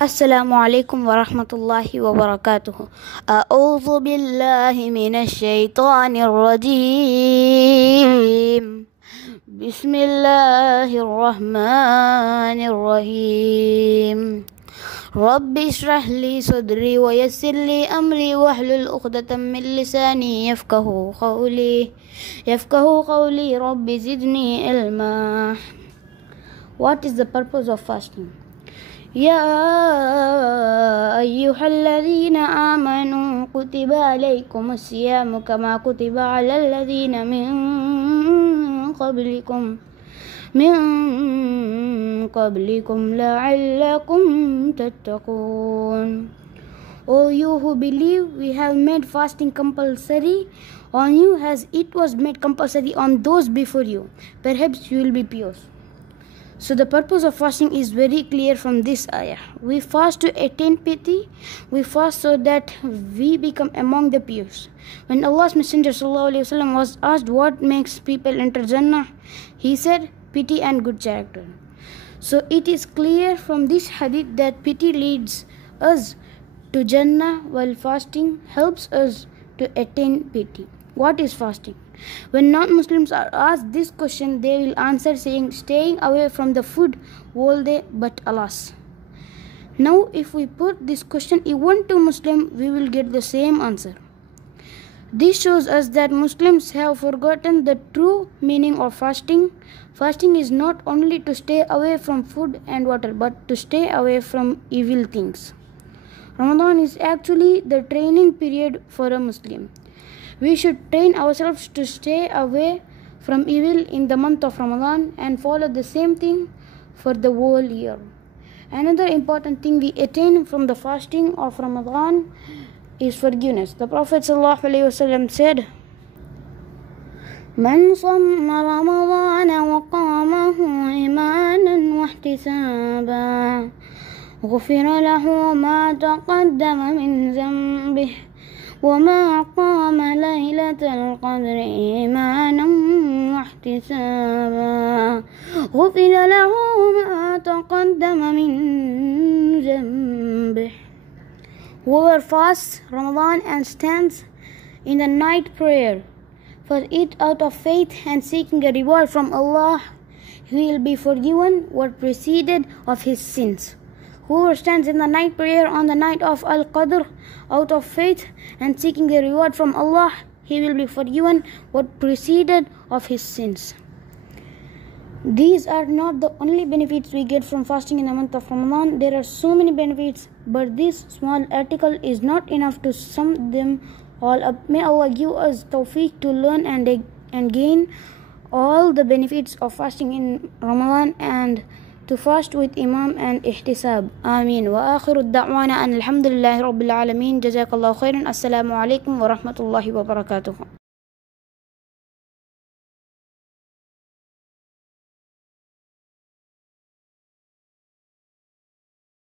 السلام عليكم ورحمة الله وبركاته. أعوذ بالله من الشيطان الرجيم. بسم الله الرحمن الرحيم. رب اشرح لي صدري ويسر لي أمري واحلل عقدة من لساني يفقهوا قولي رب زدني علما. What is the purpose of fasting? يا أيها الذين آمنوا كتب عليكم الصيام كما كتب على الذين من قبلكم لعلكم تتقون. O you who believe, we have made fasting compulsory on you as it was made compulsory on those before you. Perhaps you will be pure. So the purpose of fasting is very clear from this ayah. We fast to attain pity. We fast so that we become among the pure. When Allah's Messenger ﷺ was asked what makes people enter Jannah, he said pity and good character. So it is clear from this hadith that pity leads us to Jannah while fasting helps us to attain pity. What is fasting? When non-Muslims are asked this question, they will answer saying staying away from the food all day, but alas. Now if we put this question even to Muslim, we will get the same answer. This shows us that Muslims have forgotten the true meaning of fasting. Fasting is not only to stay away from food and water, but to stay away from evil things. Ramadan is actually the training period for a Muslim. We should train ourselves to stay away from evil in the month of Ramadan and follow the same thing for the whole year. Another important thing we attain from the fasting of Ramadan is forgiveness. The Prophet ﷺ said, من صام رمضان وقامه إيمانا واحتسابا غفر له ما تقدم من ذنبه وما قام ليلة القدر إيمانا واحتسابا غفر له ما تقدم من ذنبه. Whoever fasts Ramadan and stands in the night prayer for it out of faith and seeking a reward from Allah, he will be forgiven what preceded of his sins. Whoever stands in the night prayer on the night of Al-Qadr out of faith and seeking the reward from Allah, he will be forgiven what preceded of his sins. These are not the only benefits we get from fasting in the month of Ramadan. There are so many benefits, but this small article is not enough to sum them all up. May Allah give us tawfiq to learn and gain all the benefits of fasting in Ramadan and to fast with Imam and Ihtisab. Ameen. Wa akhiru da'wana an alhamdulillahi rabbil alameen. Jazakallahu khairan. Assalamu alaikum wa rahmatullahi wa barakatuh.